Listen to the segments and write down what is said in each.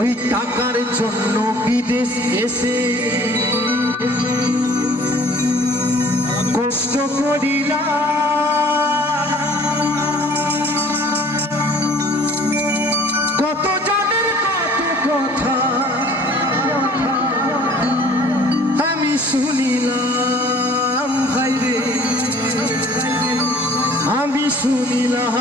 ওই টাকার জন্য বিদেশ এসে কষ্ট করিলা কত জনের কত কথা আমি শুনিলাম ভাই রে, আমি শুনিলাম।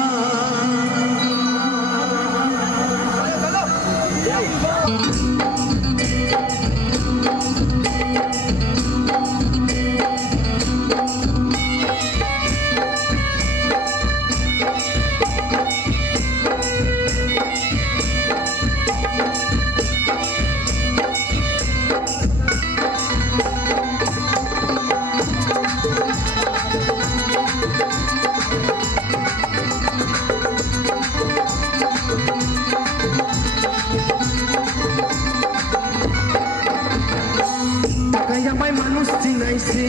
আমায় মানুষ চিনাইছে,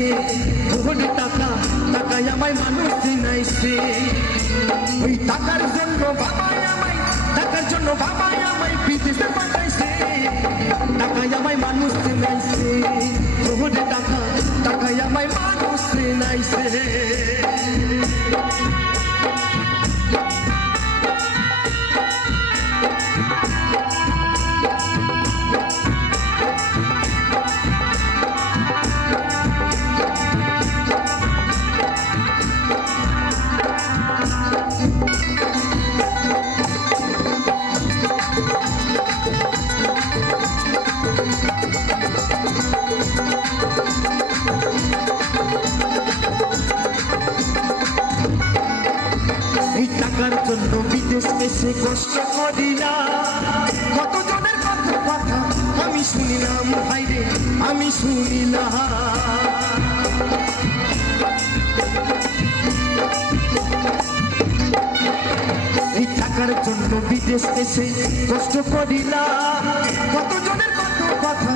কোটি টাকা টাকায় আমায় মানুষ চিনাইছে। ওই টাকার জন্য বাবাই আমায়, টাকার জন্য বাবাই আমায় বিদেশে পাঠাইছে। টাকায় আমায় মানুষ চিনাইছে, কোটি টাকা টাকায় আমায় মানুষ চিনাইছে। টাকার জন্য বিদেশ এসে কষ্ট করিলা কত জনের কত কথা আমি শুনিলাম ভাই রে, আমি শুনিলাম। এই টাকার জন্য বিদেশ এসে কষ্ট করিলা কত জনের কত কথা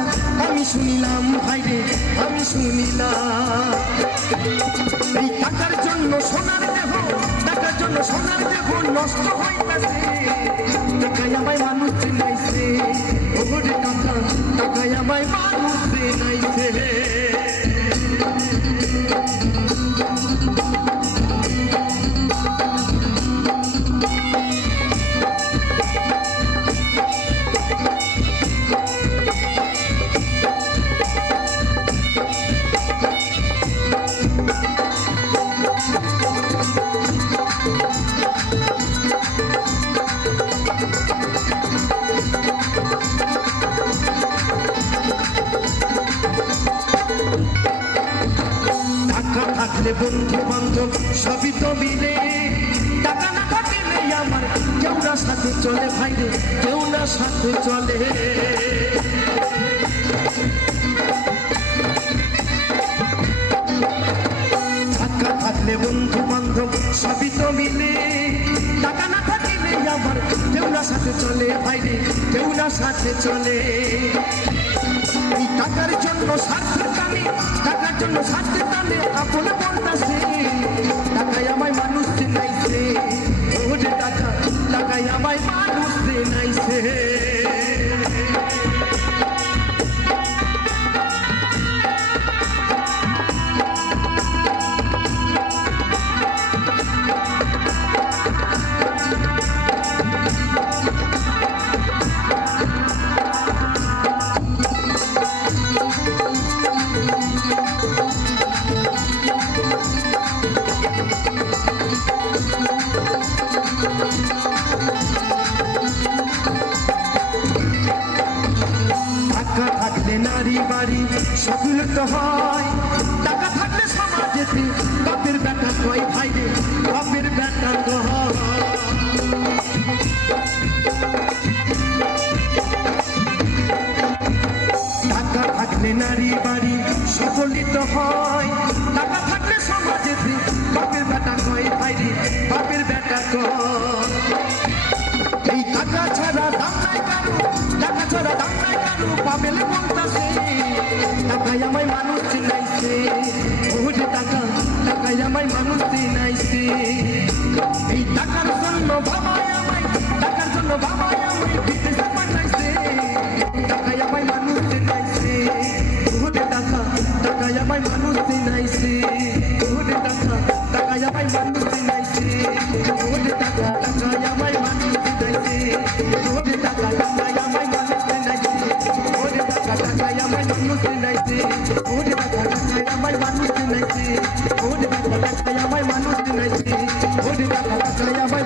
আমি শুনিলাম ভাই রে, আমি শুনিলাম। এই টাকার জন্য সোনার দেহ, টাকার জন্য সোনার দেহ নষ্ট হইতাছে। টাকায় আমায় মানুষ চিনাইছে, ওরে টাকা টাকায় আমায় মানুষ চিনাইছে। থাকলে বন্ধু বান্ধব সবই তো মিলে, টাকা না থাকলে আমার কেউ না সাথে চলে ভাই রে, কেউ না সাথে চলে। টাকা থাকলে বন্ধু বান্ধব সবই তো মিলে, টাকা না থাকলে আমার কেউ না সাথে চলে ভাই রে, কেউ না সাথে চলে। এই টাকার জন্য স্বার্থের টানে, টাকার জন্য স্বার্থের টানে আপন বলতাছে। টাকায় আমায় মানুষ চিনাইছে, ওরে টাকা টাকায় আমায় মানুষ চিনাইছে। নারী বাড়ি সকল তো হয়, টাকা থাকলে সমাজেতে বাপের বেটা কয় ভাই রে, বাপের বেটা কয়। টাকা থাকলে নারী বাড়ি সকলই তো হয়, টাকা থাকলে সমাজেতে বাপের বেটা কয় ভাই রে, বাপের বেটা কয়। এই টাকা ছাড়া দাম নাই কারো, টাকা ছাড়া দাম নাই কারো, পাবেলে বলতাছে। টাকায় আমায় মানুষ চিনাইছে, ওরে টাকা টাকায় আমায় মানুষ চিনাইছে এই টাকার জন্য বাবাই আমায় টাকার জন্য বাবাই আমায় বিদেশে পাঠাইছে টাকায় আমায় মানুষ চিনাইছে ওরে টাকা টাকায় আমায় মানুষ চিনাইছে ওরে টাকা টাকায় আমায় মানুষ চিনাইছে ওরে টাকা টাকায় আমায় মানুষ চিনাইছে ওরে টাকা টাকায় আমায় মানুষ চিনাইছে ওরে টাকা টাকায় আমায় মানুষ চিনাইছে ওরে টাকা টাকায় আমায় মানুষ চিনাইছে ওরে টাকা টাকায় আমায় মানুষ চিনাইছে ওরে টাকা টাকায় আমায়